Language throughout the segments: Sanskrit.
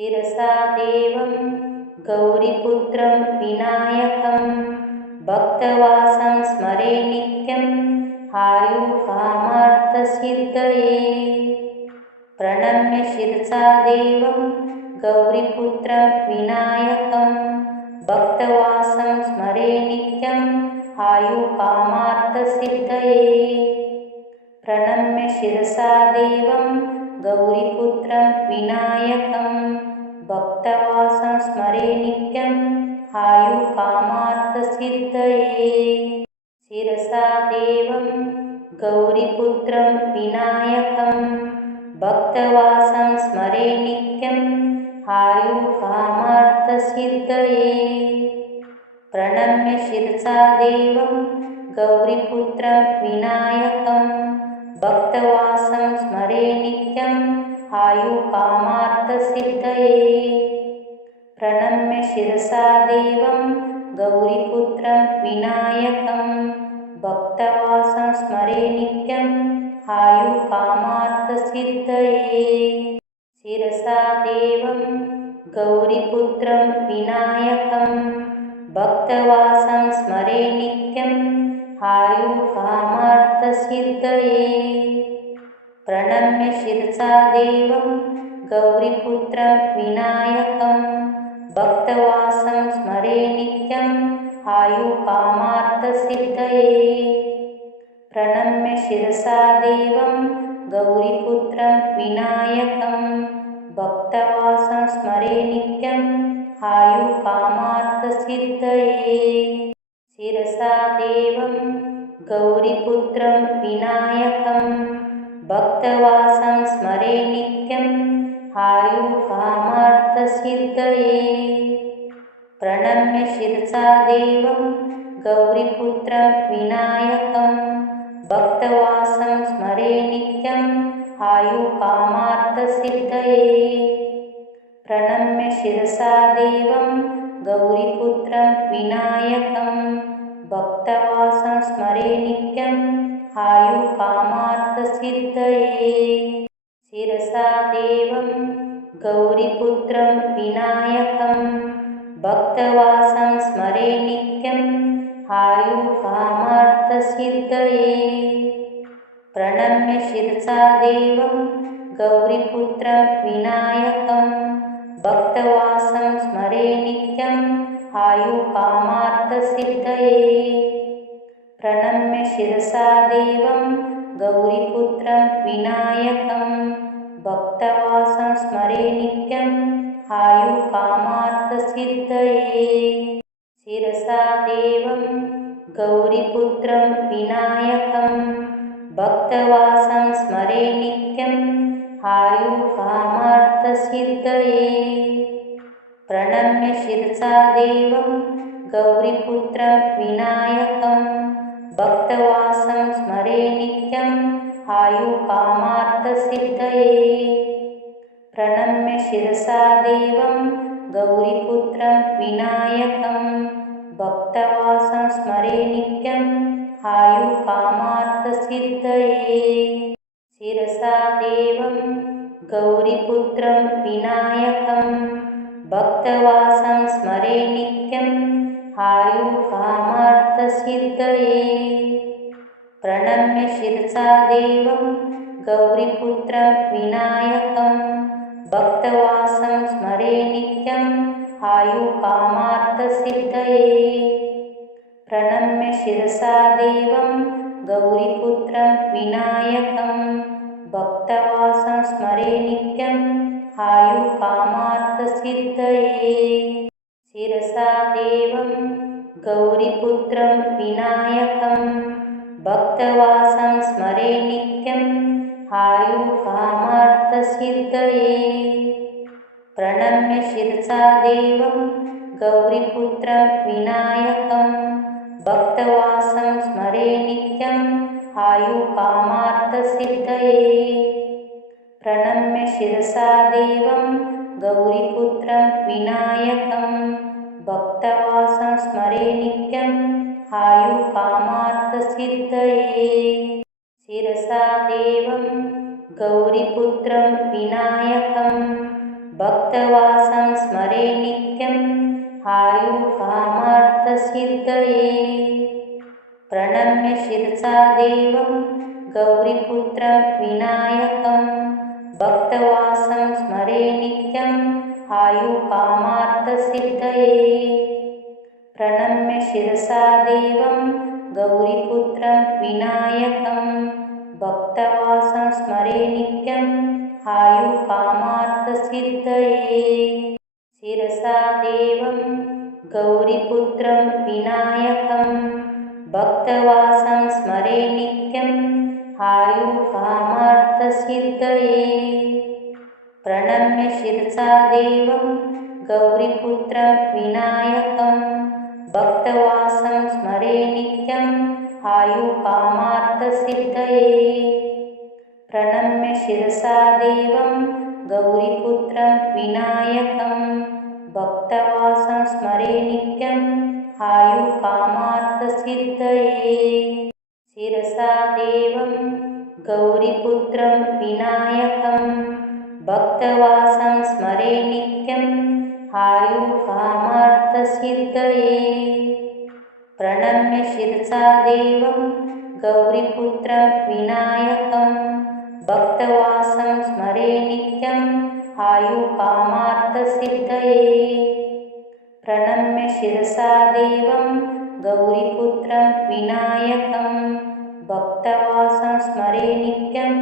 शिरसा देवं गौरीपुत्रं विनायकं भक्तवासं स्मरे नित्यं आयुकामार्थसिद्धये। प्रणम्य शिरसा देवं गौरीपुत्रं विनायकं भक्तवासं स्मरे नित्यं आयुकामार्थसिद्धये। प्रणम्य शिरसा देवं गौरीपुत्रं विनायकं भक्तवासं स्मरे नित्यं आयुकामार्थसिद्धये। शिरसा देवं गौरीपुत्रं विनायकं भक्तवासं स्मरे नित्यं आयुकामार्थसिद्धये। प्रणम्य शिरसा देवं गौरीपुत्रं विनायकं भक्तवासं स्मरे नित्यं आयुकामार्थसिद्धये। प्रणम्य शिरसा देवं गौरीपुत्रं विनायकं भक्तवासं स्मरे नित्यं आयुकामार्थसिद्धये। शिरसा देवं गौरीपुत्रं विनायकं भक्तवासं स्मरे नित्यं आयुकामार्थसिद्धये। प्रणम्य शिरसा देवं गौरीपुत्रं विनायकं भक्तवासं स्मरे नित्यं आयुकामार्थसिद्धये। प्रणम्य शिरसा देवं गौरीपुत्रं विनायकं भक्तवासं स्मरे नित्यं आयुकामार्थसिद्धये। शिरसा देवं गौरीपुत्रं विनायकं भक्तवासं स्मरे नित्यं आयुकामार्थसिद्धये। प्रणम्य शिरसा देवं गौरीपुत्रं विनायकं भक्तवासं स्मरे नित्यं आयुकामार्थसिद्धये। प्रणम्य शिरसा देवं गौरीपुत्रं विनायकं भक्तवासं स्मरे नित्यं आयुकामार्थसिद्धये। शिरसा देवं गौरीपुत्रं विनायकं भक्तवासं स्मरे नित्यं आयुकामार्थसिद्धये। प्रणम्य शिरसा देवं गौरीपुत्रं विनायकं भक्तवासं स्मरे नित्यं आयुकामार्थसिद्धये। प्रणम्य शिरसा देवं गौरीपुत्रं विनायकं भक्तवासं स्मरे नित्यं आयुकामार्थसिद्धये। शिरसा देवं गौरीपुत्रं विनायकं भक्तवासं स्मरे नित्यं आयुकामार्थसिद्धये। प्रणम्य शिरसा देवं गौरीपुत्रं विनायकं भक्तवासं स्मरे नित्यं आयुकामार्थसिद्धये। प्रणम्य शिरसा देवं गौरीपुत्रं विनायकं भक्तवासं स्मरे नित्यं आयुकामार्थसिद्धये। शिरसा देवं गौरीपुत्रं विनायकं भक्तवासं स्मरे नित्यं आयुकामार्थसिद्धये। प्रणम्य शिरसा देवं गौरीपुत्रं विनायकं भक्तवासं स्मरे नित्यं आयुकामार्थसिद्धये। प्रणम्य शिरसा देवं गौरीपुत्रं विनायकं भक्तवासं स्मरे नित्यं आयुकामार्थसिद्धये। शिरसा देवं गौरीपुत्रं विनायकं भक्तवासं स्मरे नित्यं आयुकामार्थसिद्धये। प्रणम्य शिरसा देवं गौरीपुत्रं विनायकं भक्तवासं स्मरे नित्यं आयुकामार्थसिद्धये। प्रणम्य शिरसा देवं गौरीपुत्रं विनायकं भक्तवासं स्मरे नित्यं आयुकामार्थसिद्धये। शिरसा देवं गौरीपुत्रं विनायकं भक्तवासं स्मरे नित्यं आयुकामार्थसिद्धये। प्रणम्य शिरसा देवं गौरीपुत्रं विनायकं भक्तवासं स्मरे नित्यम् आयुकामार्थसिद्धये। प्रणम्य शिरसा देवं गौरीपुत्रं विनायकं भक्तवासं स्मरे नित्यम् आयुकामार्थसिद्धये। शिरसा देवं गौरीपुत्रं विनायकं भक्तवासं स्मरे नित्यम् आयुकामार्थसिद्धये। प्रणम्य शिरसा देवं गौरीपुत्रं विनायकं भक्तवासं स्मरे नित्यम् आयुकामार्थसिद्धये। प्रणम्य शिरसा देवं गौरीपुत्रं विनायकं भक्तवासं स्मरे नित्यम् आयुकामार्थसिद्धये। शिरसा देवं गौरीपुत्रं विनायकं भक्तवासं स्मरे नित्यम् आयुकामार्थसिद्धये। प्रणम्य शिरसा देवं गौरीपुत्रं विनायकं भक्तवासं स्मरे नित्यम् आयुकामार्थसिद्धये। प्रणम्य शिरसा देवं गौरीपुत्रं विनायकं भक्तवासं स्मरे नित्यम्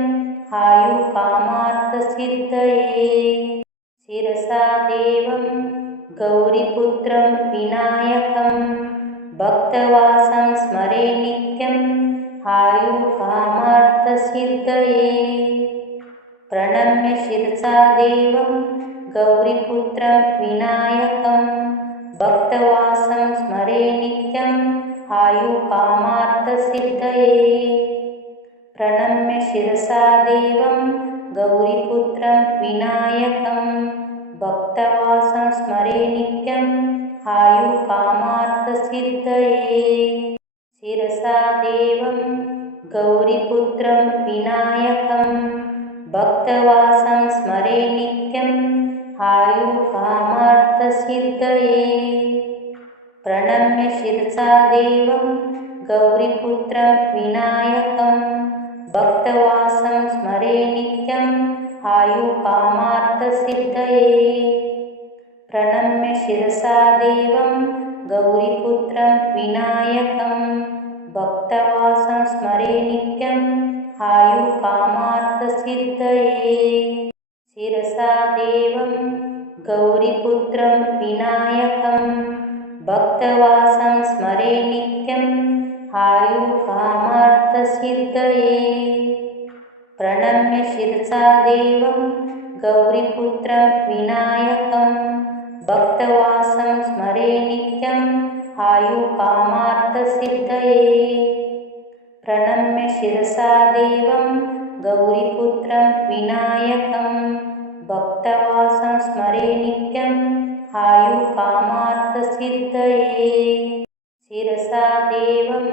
आयुकामार्थसिद्धये। शिरसा देवं गौरीपुत्रं विनायकं भक्तवासं स्मरे नित्यम् आयुकामार्थसिद्धये। प्रणम्य शिरसा देवं गौरीपुत्रं विनायकं भक्तवासं स्मरे नित्यम् आयुकामार्थसिद्धये। प्रणम्य शिरसा देवं गौरीपुत्रं विनायकं भक्तवासं स्मरे नित्यम् आयुकामार्थसिद्धये। शिरसा देवं गौरीपुत्रं विनायकं भक्तवासं स्मरे नित्यम् आयुकामार्थसिद्धये। प्रणम्य शिरसा देवं गौरीपुत्रं विनायकं भक्तवासं स्मरे नित्यम् आयुकामार्थसिद्धये। प्रणम्य शिरसा देवं गौरीपुत्रं विनायकं भक्तवासं स्मरे नित्यम् आयुकामार्थसिद्धये। शिरसा देवं गौरीपुत्रं विनायकं भक्तवासं स्मरे नित्यम् आयुकामार्थसिद्धये। प्रणम्य शिरसा देवं गौरीपुत्रं विनायकं भक्तवासं स्मरे नित्यम् आयुकामार्थसिद्धये। प्रणम्य शिरसा देवं गौरीपुत्रं विनायकं भक्तवासं स्मरे नित्यम् आयुकामार्थसिद्धये। शिरसा देवं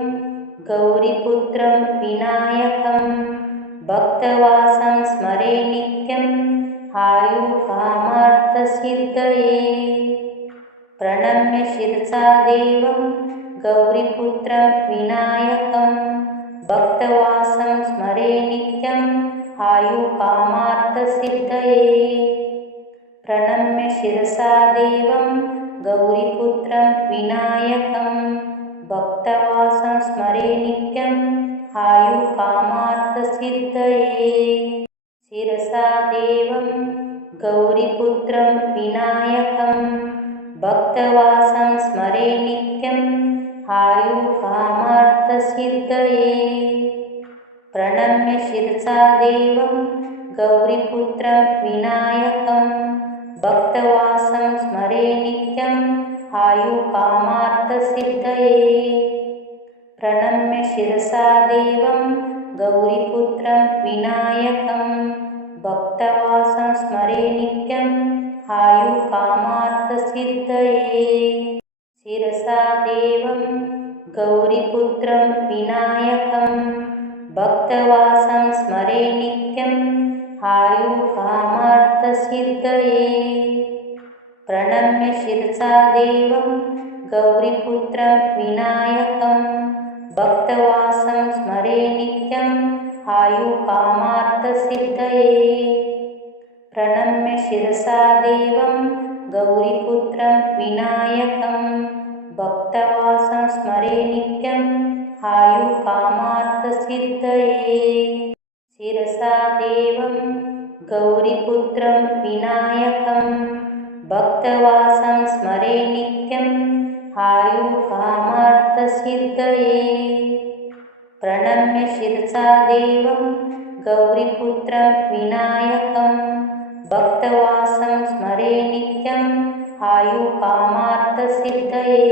गौरीपुत्रं विनायकं भक्तवासं स्मरे नित्यम् आयुकामार्थसिद्धये। प्रणम्य शिरसा देवं गौरीपुत्रं विनायकं भक्तवासं स्मरे नित्यम् आयुकामार्थसिद्धये। प्रणम्य शिरसा देवं गौरीपुत्रं विनायकं भक्तवासं स्मरे नित्यम् आयुकामार्थसिद्धये। शिरसा देवं गौरीपुत्रं विनायकं भक्तवासं स्मरे नित्यम् आयुकामार्थसिद्धये। प्रणम्य शिरसा देवं गौरीपुत्रं विनायकं भक्तवासं स्मरे नित्यम् आयुकामार्थसिद्धये। प्रणम्य शिरसा देवं गौरीपुत्रं विनायकं भक्तवासं स्मरे नित्यम् आयुकामार्थसिद्धये। शिरसा देवं गौरीपुत्रं विनायकं भक्तवासं स्मरे नित्यम् आयुकामार्थसिद्धये प्रणम्य शिरसा देवं गौरीपुत्रं विनायकं भक्तवासं स्मरे नित्यम् आयुकामार्थसिद्धये प्रणम्य शिरसा देवं गौरीपुत्रं विनायकं भक्तवासं स्मरे नित्यम् आयुकामार्थसिद्धये शिरसा देवं गौरीपुत्रं विनायकं भक्तवासं स्मरे नित्यम् आयुकामार्थसिद्धये प्रणम्य शिरसा देवं गौरीपुत्रं विनायकं भक्तवासं स्मरे नित्यम् आयुकामार्थसिद्धये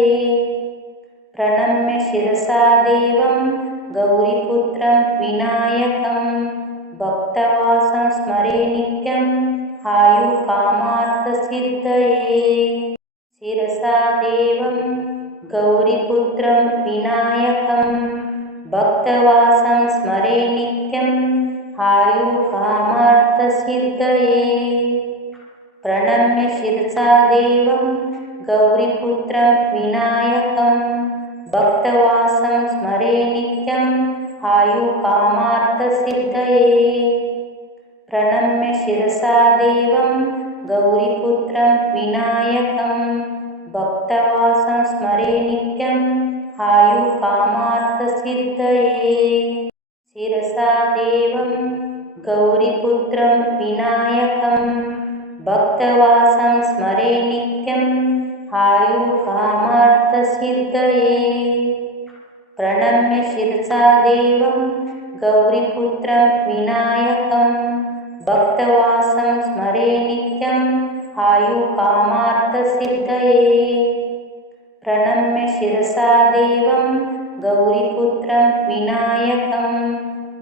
प्रणम्य शिरसा देवं गौरीपुत्रं विनायकं भक्तवासं स्मरे नित्यम् आयुकामार्थसिद्धये शिरसा देवं गौरीपुत्रं विनायकं भक्तवासं स्मरे नित्यम् आयुकामार्थसिद्धये प्रणम्य शिरसा देवं गौरीपुत्रं विनायकं भक्तवासं स्मरे नित्यम् आयुकामार्थसिद्धये प्रणम्य शिरसा देवं गौरीपुत्रं विनायकं भक्तवासं स्मरे नित्यम् आयुकामार्थसिद्धये शिरसा देवं गौरीपुत्रं विनायकं भक्तवासं स्मरे नित्यम् आयुकामार्थसिद्धये प्रणम्य शिरसा देवं गौरीपुत्रं विनायकं भक्तवासं स्मरे नित्यम् आयुकामार्थसिद्धये प्रणम्य शिरसा देवं गौरीपुत्रं विनायकं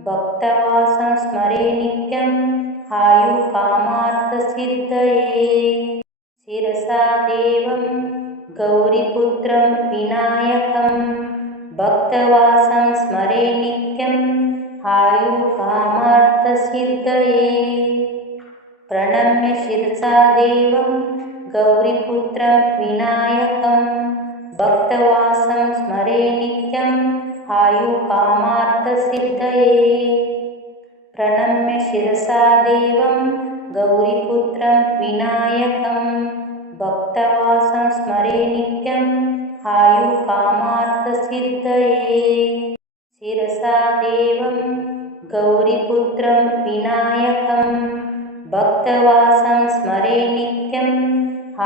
भक्तवासं स्मरे नित्यम् आयुकामार्थसिद्धये शिरसा देवं गौरीपुत्रं विनायकं भक्तवासं स्मरे नित्यम् आयुकामार्थसिद्धये प्रणम्य शिरसा देवं गौरीपुत्रं विनायकं भक्तवासं स्मरे नित्यम् आयुकामार्थसिद्धये प्रणम्य शिरसा देवं गौरीपुत्रं विनायकं भक्तवासं स्मरे नित्यम् आयुकामार्थसिद्धये शिरसा देवं गौरीपुत्रं विनायकं भक्तवासं स्मरे नित्यम्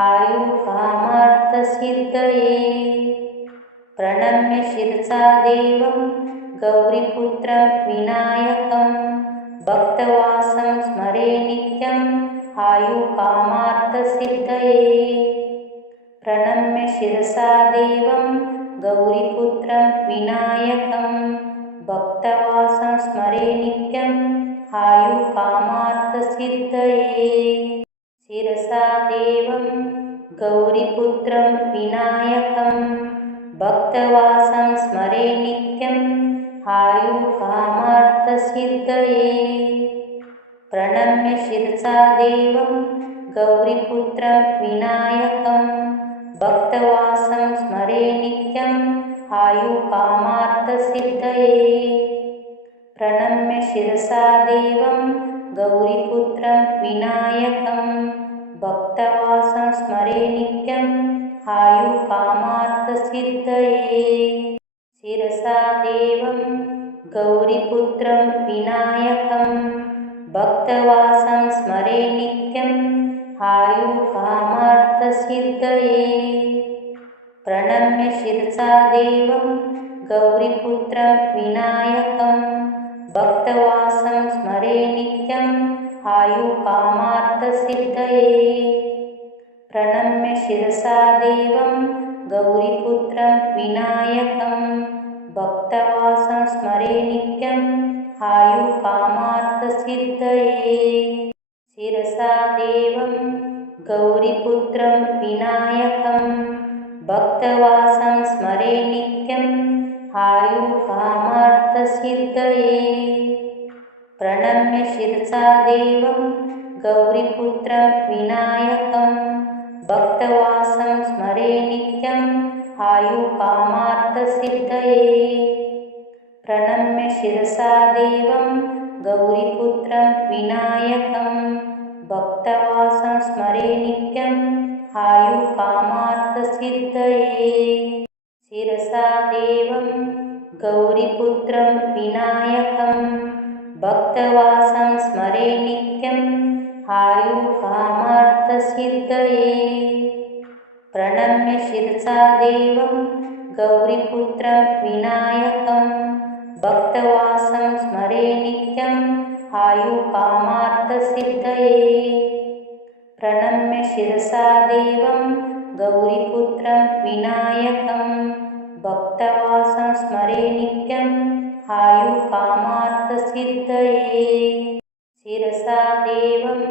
आयुकामार्थसिद्धये प्रणम्य शिरसा देवं गौरीपुत्रं विनायकं भक्तवासं स्मरे नित्यम् आयुकामार्थसिद्धये प्रणम्य शिरसा देवं गौरीपुत्रं विनायकं भक्तवासं स्मरे नित्यम् आयुकामार्थसिद्धये शिरसा देवं गौरीपुत्रं विनायकं भक्तवासं स्मरे नित्यम् आयुकामार्थसिद्धये प्रणम्य शिरसा देवं गौरीपुत्रं विनायकं भक्तवासं स्मरे नित्यम् आयुकामार्थसिद्धये प्रणम्य शिरसा देवं गौरीपुत्रं विनायकं भक्तवासं स्मरे नित्यम् आयुकामार्थसिद्धये शिरसा देवं गौरीपुत्रं विनायकं भक्तवासं स्मरे नित्यम् आयुकामार्थसिद्धये प्रणम्य शिरसा देवं गौरीपुत्रं विनायकं भक्तवासं स्मरे नित्यम् आयुकामार्थसिद्धये प्रणम्य शिरसा देवं गौरीपुत्रं विनायकं भक्तवासं स्मरे नित्यम् आयुकामार्थसिद्धये शिरसा देवं गौरीपुत्रं विनायकं भक्तवासं स्मरे नित्यम् आयुकामार्थसिद्धये प्रणम्य शिरसा देवं गौरीपुत्रं विनायकं भक्तवासं स्मरे नित्यम् आयुकामार्थसिद्धये। प्रणम्य शिरसा देवं गौरीपुत्रं विनायकं भक्तवासं स्मरे नित्यम् आयुकामार्थसिद्धये। शिरसा देवं गौरीपुत्रं विनायकं भक्तवासं स्मरे नित्यम् आयुकामार्थसिद्धये। प्रणम्य शिरसा देवं गौरीपुत्रं विनायकं भक्तवासं स्मरे नित्यम् आयुकामार्थसिद्धये। प्रणम्य शिरसा देवं गौरीपुत्रं विनायकं भक्तवासं स्मरे नित्यम् आयुकामार्थसिद्धये। शिरसा देवं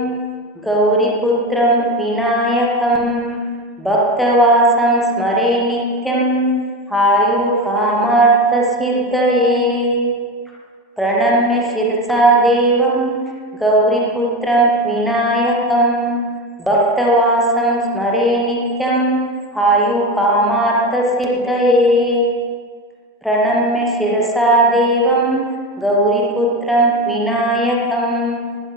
गौरीपुत्रं विनायकं भक्तवासं स्मरे नित्यम् आयुकामार्थसिद्धये। प्रणम्य शिरसा देवं गौरीपुत्रं विनायकं भक्तवासं स्मरे नित्यम् आयुकामार्थसिद्धये। प्रणम्य शिरसा देवं गौरीपुत्रं विनायकं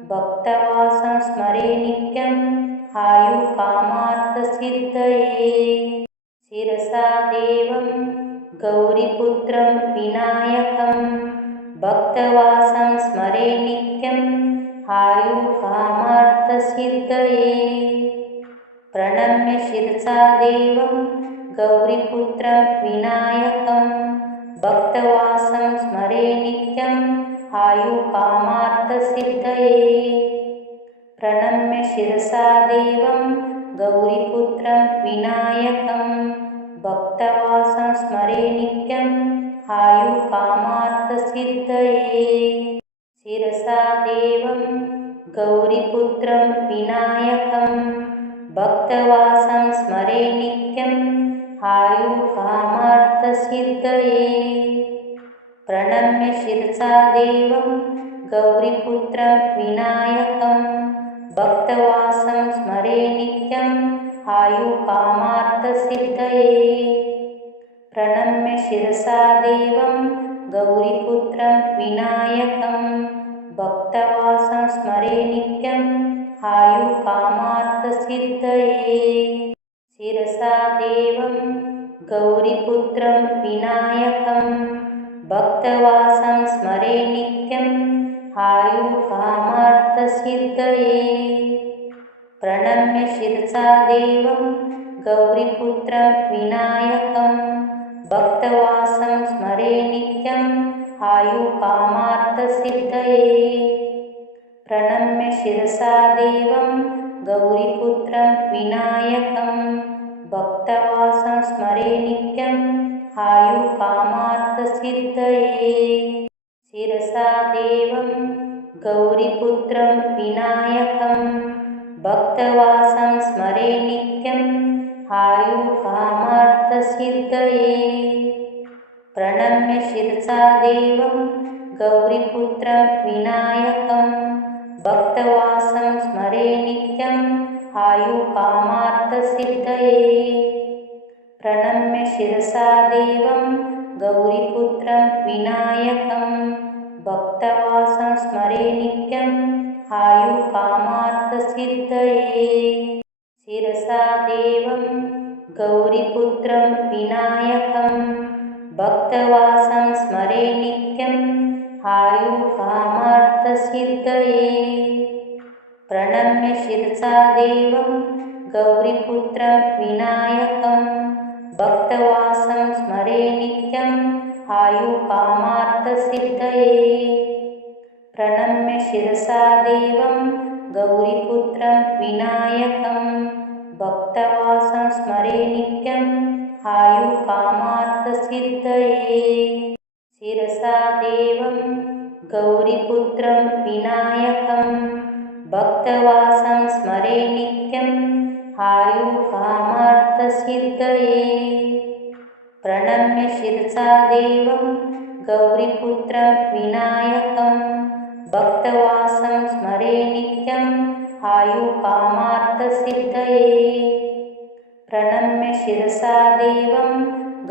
भक्तवासं स्मरे नित्यम् आयुकामार्थसिद्धये। शिरसा देवं गौरीपुत्रं विनायकं भक्तवासं स्मरे नित्यम् आयुकामार्थसिद्धये। प्रणम्य शिरसा देवं गौरीपुत्रं विनायकं भक्तवासं स्मरे नित्यम् आयुकामार्थसिद्धये। प्रणम्य शिरसा देवं गौरीपुत्रं विनायकं भक्तवासं स्मरे नित्यम् आयुकामार्थसिद्धये। शिरसा देवं गौरीपुत्रं विनायकं भक्तवासं स्मरे नित्यम् आयुकामार्थसिद्धये। प्रणम्य शिरसा देवं गौरीपुत्रं विनायकं भक्तवासं स्मरे नित्यम् आयुकामार्थसिद्धये। प्रणम्य शिरसा देवं गौरीपुत्रं विनायकं भक्तवासं स्मरे नित्यम् आयुकामार्थसिद्धये। शिरसा देवं गौरीपुत्रं विनायकं भक्तवासं स्मरे नित्यम् आयुकामार्थसिद्धये। प्रणम्य शिरसा देवं गौरीपुत्रं विनायकं भक्तवासं स्मरे नित्यम् आयुकामार्थसिद्धये। प्रणम्य शिरसा देवं गौरीपुत्रं विनायकं भक्तवासं स्मरे नित्यम् आयुकामार्थसिद्धये। शिरसा देवं गौरीपुत्रं विनायकं भक्तवासं स्मरे नित्यम् आयुकामार्थसिद्धये। प्रणम्य शिरसा देवं गौरीपुत्रं विनायकं भक्तवासं स्मरे नित्यम् आयुकामार्थसिद्धये। प्रणम्य शिरसा देवं गौरीपुत्रं विनायकं भक्तवासं स्मरे नित्यम् आयुकामार्थसिद्धये। शिरसा देवं गौरीपुत्रं विनायकं भक्तवासं स्मरे नित्यम् आयुकामार्थसिद्धये। प्रणम्य शिरसा देवं गौरीपुत्रं विनायकं भक्तवासं स्मरे नित्यम् आयुकामार्थसिद्धये। प्रणम्य शिरसा देवं गौरीपुत्रं विनायकं भक्तवासं स्मरे नित्यम् आयुकामार्थसिद्धये। शिरसा देवं गौरीपुत्रं विनायकं भक्तवासं स्मरे नित्यम् आयुकामार्थसिद्धये। प्रणम्य शिरसा देवं गौरीपुत्रं विनायकं भक्तवासं स्मरे नित्यम् आयुकामार्थसिद्धये। प्रणम्य शिरसा देवं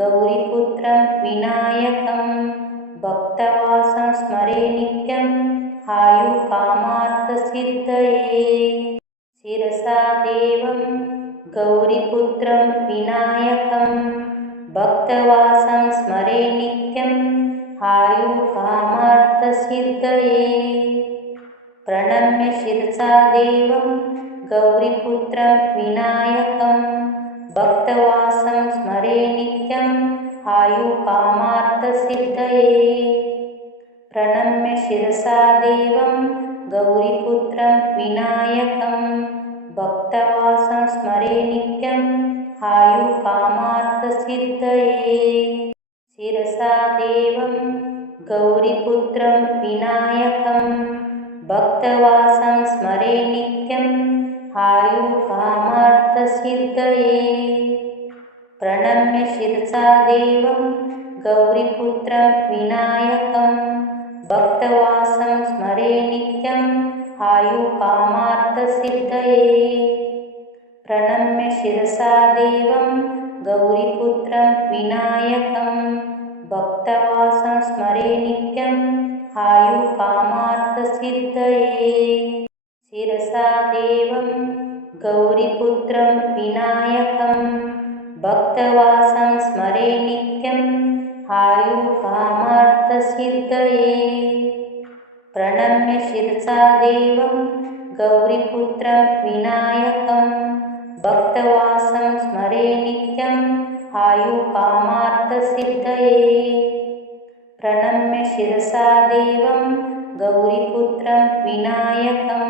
गौरीपुत्रं विनायकं भक्तवासं स्मरे नित्यम् आयुकामार्थसिद्धये। शिरसा देवं गौरीपुत्रं विनायकं भक्तवासं स्मरे नित्यम् आयुकामार्थसिद्धये। प्रणम्य शिरसा देवं गौरीपुत्रं विनायकं भक्तवासं स्मरे नित्यम् आयुकामार्थसिद्धये। प्रणम्य शिरसा देवं गौरीपुत्रं विनायकं भक्तवासं स्मरे नित्यम् आयुकामार्थसिद्धये। शिरसा देवं गौरीपुत्रं विनायकं भक्तवासं स्मरे नित्यम् आयुकामार्थसिद्धये। प्रणम्य शिरसा देवं गौरीपुत्रं विनायकं भक्तवासं स्मरे नित्यम् आयुकामार्थसिद्धये। प्रणम्य शिरसा देवं गौरीपुत्रं विनायकं भक्तवासं स्मरे नित्यम् आयुकामार्थसिद्धये। शिरसा देवं गौरीपुत्रं विनायकं भक्तवासं स्मरे नित्यम् आयुकामार्थसिद्धये। प्रणम्य शिरसा देवं गौरीपुत्रं विनायकं भक्तवासं स्मरे नित्यम् आयुकामार्थसिद्धये। प्रणम्य शिरसा देवं गौरीपुत्रं विनायकं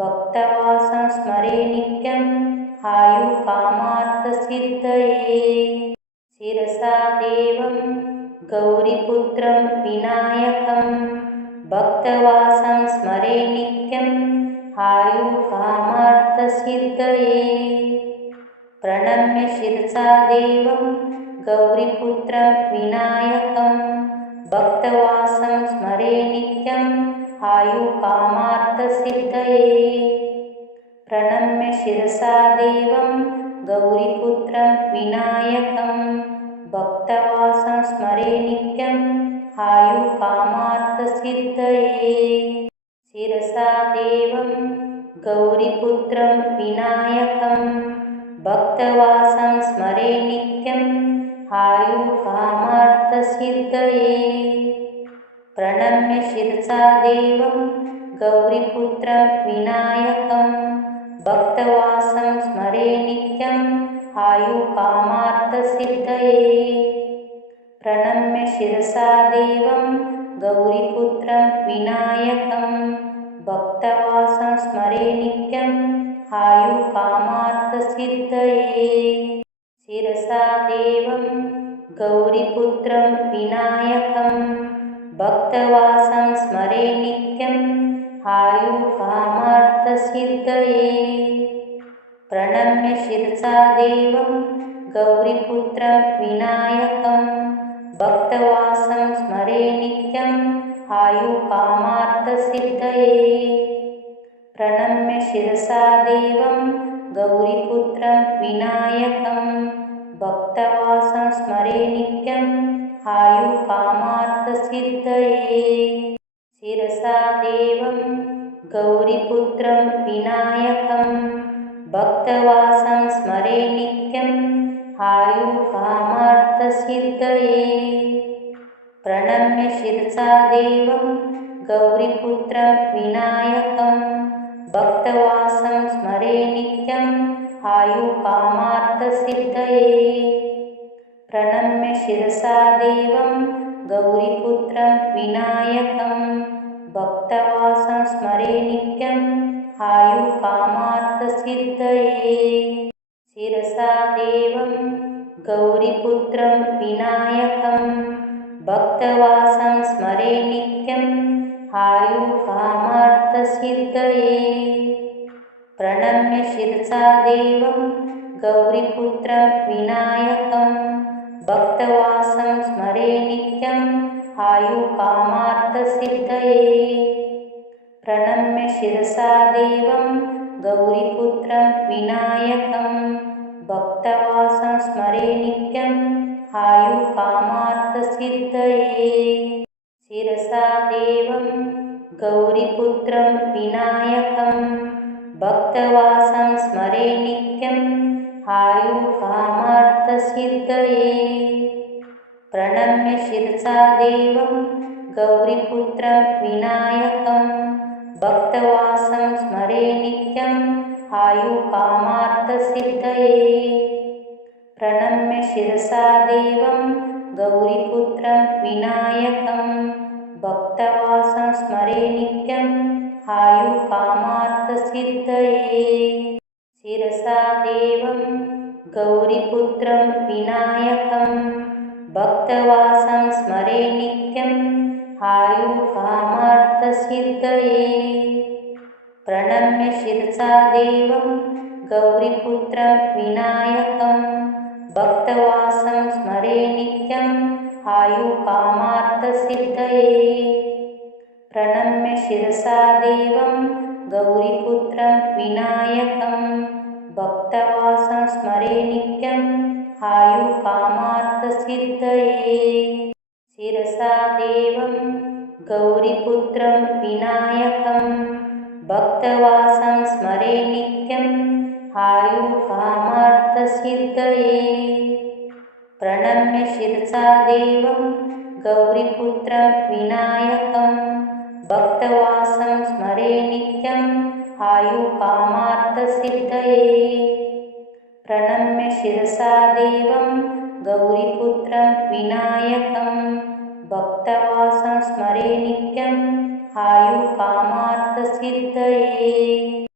भक्तवासं स्मरे नित्यम् आयुकामार्थसिद्धये। शिरसा देवं गौरीपुत्रं विनायकं भक्तवासं स्मरे नित्यम् आयुकामार्थसिद्धये। प्रणम्य शिरसा देवं गौरीपुत्रं विनायकं भक्तवासं स्मरे नित्यम् आयुकामार्थसिद्धये। प्रणम्य शिरसा देवं गौरीपुत्रं विनायकं भक्तवासं स्मरे नित्यम् आयुकामार्थसिद्धये। शिरसा देवं गौरीपुत्रं विनायकं भक्तवासं स्मरे नित्यम् आयुकामार्थसिद्धये। प्रणम्य शिरसा देवं गौरीपुत्रं विनायकं भक्तवासं स्मरे नित्यम् आयुकामार्थसिद्धये। प्रणम्य शिरसा देवं गौरीपुत्रं विनायकं भक्तवासं स्मरे नित्यम् आयुकामार्थसिद्धये। शिरसा देवं गौरीपुत्रं विनायकं भक्तवासं स्मरे नित्यम् आयुकामार्थसिद्धये। प्रणम्य शिरसा देवं गौरीपुत्रं विनायकं भक्तवासं स्मरे नित्यम् आयुकामार्थसिद्धये। प्रणम्य शिरसा देवं गौरीपुत्रं विनायकं भक्तवासं स्मरे नित्यम् आयुकामार्थसिद्धये। शिरसा देवं गौरीपुत्रं विनायकं भक्तवासं स्मरे नित्यम् आयुकामार्थसिद्धये। प्रणम्य शिरसा देवं गौरीपुत्रं विनायकं भक्तवासं स्मरे नित्यम् आयुकामार्थसिद्धये। प्रणम्य शिरसा देवं गौरीपुत्रं विनायकं भक्तवासं स्मरे नित्यम् आयुकामार्थसिद्धये। शिरसा देवं गौरीपुत्रं विनायकं भक्तवासं स्मरे नित्यम् आयुकामार्थसिद्धये। प्रणम्य शिरसा देवं गौरीपुत्रं विनायकं भक्तवासं स्मरे नित्यम् आयुकामार्थसिद्धये। प्रणम्य शिरसा देवं गौरीपुत्रं विनायकं भक्तवासं स्मरे नित्यं आयुकामार्थसिद्धये शिरसा देवं गौरीपुत्रं विनायकं भक्तवासं स्मरे नित्यम् आयुकामार्थसिद्धये प्रणम्य शिरसा देवं गौरीपुत्रं विनायकं भक्तवासं स्मरे नित्यम् आयुकामार्थसिद्धये प्रणम्य शिरसा देवं गौरीपुत्रं विनायकं भक्तवासं स्मरे नित्यम् आयुकामार्थसिद्धये शिरसा देवं गौरीपुत्रं विनायकं भक्तवासं स्मरे नित्यम् आयुकामार्थसिद्धये प्रणम्य शिरसा देवं गौरीपुत्रं विनायकं भक्तवासं स्मरे नित्यम् आयुकामार्थसिद्धये प्रणम्य शिरसा देवं गौरीपुत्रं विनायकं भक्तवासं स्मरे नित्यम् आयुकामार्थसिद्धये शिरसा देवं गौरीपुत्रं विनायकं भक्तवासं स्मरे नित्यम् आयुकामार्थसिद्धये प्रणम्य शिरसा देवं गौरीपुत्रं विनायकं भक्तवासं स्मरे नित्यम् आयुकामार्थसिद्धये प्रणम्य शिरसा देवं गौरीपुत्रं विनायकं भक्तवासं स्मरे नित्यम् आयुकामार्थसिद्धये।